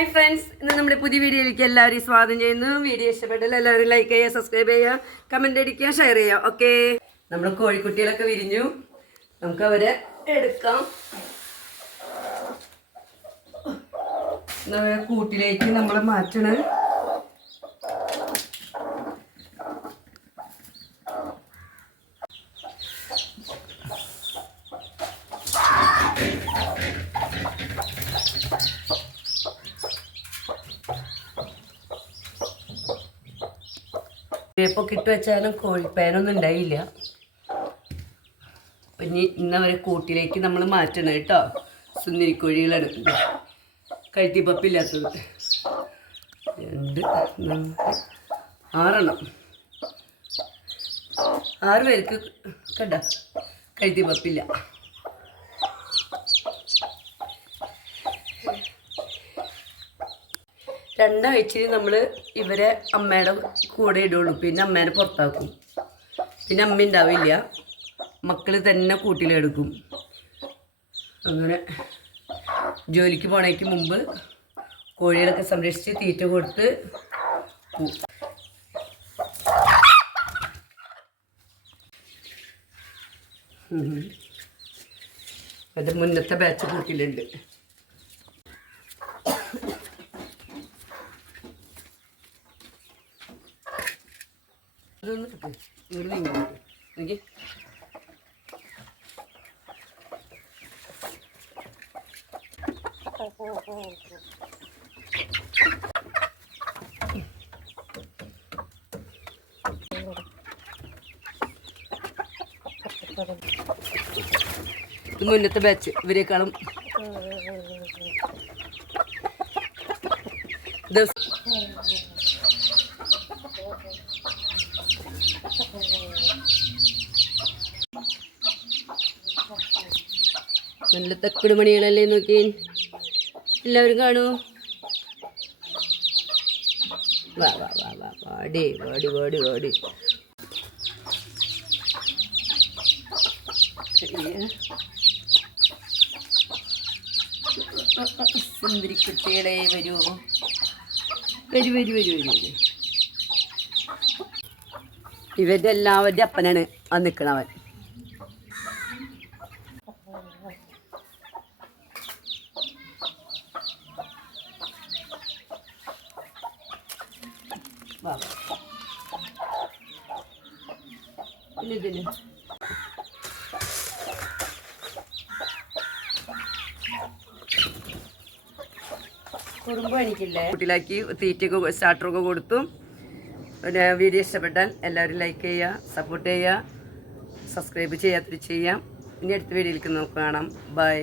Hi friends ഇന്ന് നമ്മുടെ പുതിയ വീഡിയോയിലേക്ക് എല്ലാവരെയും സ്വാഗതം ചെയ്യുന്നു. വീഡിയോ ഇഷ്ടപ്പെട്ടാൽ എല്ലാവരും ലൈക്ക് ചെയ്യുക സബ്സ്ക്രൈബ് ചെയ്യുക കമന്റ് അടിക്കുക ഷെയർ ചെയ്യുക. ഓക്കെ നമ്മുടെ കോഴിക്കുട്ടികളൊക്കെ വിരിഞ്ഞു. നമുക്ക് അവരെ എടുക്കാം. കൂട്ടിലേക്ക് നമ്മൾ മാറ്റണം. ഇപ്പൊ ഇട്ട് വെച്ചാലും കോഴിപ്പേനൊന്നും ഉണ്ടായില്ല. അപ്പൊ ഇനി ഇന്നവരെ കൂട്ടിലേക്ക് നമ്മൾ മാറ്റണം കേട്ടോ. സുന്ദരി കോഴികളാണ് കഴുത്തിപ്പപ്പില്ലാത്തത്. രണ്ട് ആറെണ്ണം. ആറ് പേർക്ക് കണ്ട? കഴുത്തിപ്പപ്പില്ല. രണ്ടാഴ്ചയിൽ നമ്മൾ ഇവരെ അമ്മയുടെ കൂടെ ഇടുള്ളൂ. പിന്നെ അമ്മേനെ പുറത്താക്കും. പിന്നെ അമ്മ ഉണ്ടാവില്ല മക്കൾ തന്നെ കൂട്ടിലെടുക്കും അങ്ങനെ ജോലിക്ക് പോണേക്ക് മുമ്പ് കോഴികളൊക്കെ സംരക്ഷിച്ച് തീറ്റ കൊടുത്ത്. അത് മുന്നത്തെ ബാച്ച് കൂട്ടിലുണ്ട്. ഇതൊന്ന് കിട്ടും. ഇങ്ങോട്ട് നീങ്ങി എനിക്ക് മുന്നത്തെ ബാച്ച് ഇവരെക്കാളും ദിവസം നല്ല തക്കട് മണികളല്ലേ നോക്കി. എല്ലാവരും കാണൂ. വാ വാ വാ വാ വാടി വാടി വാടി വാടി. സുന്ദരി കുട്ടികളെ വരൂ. വരൂ വരൂ വരൂ വരൂ ഇവരുടെ എല്ലാവരുടെ അപ്പനാണ്. ആ നിൽക്കണവൻ പിന്നെ ഇതിന് കുറുമ്പ് എനിക്കില്ലേ? തീറ്റയൊക്കെ സ്റ്റാർട്ടറൊക്കെ കൊടുത്തു. പിന്നെ വീഡിയോ ഇഷ്ടപ്പെട്ടാൽ എല്ലാവരും ലൈക്ക് ചെയ്യുക സപ്പോർട്ട് ചെയ്യുക സബ്സ്ക്രൈബ് ചെയ്യാത്തവർ ചെയ്യാം. ഇനി അടുത്ത വീഡിയോയിലേക്ക് നമുക്ക് കാണാം. ബൈ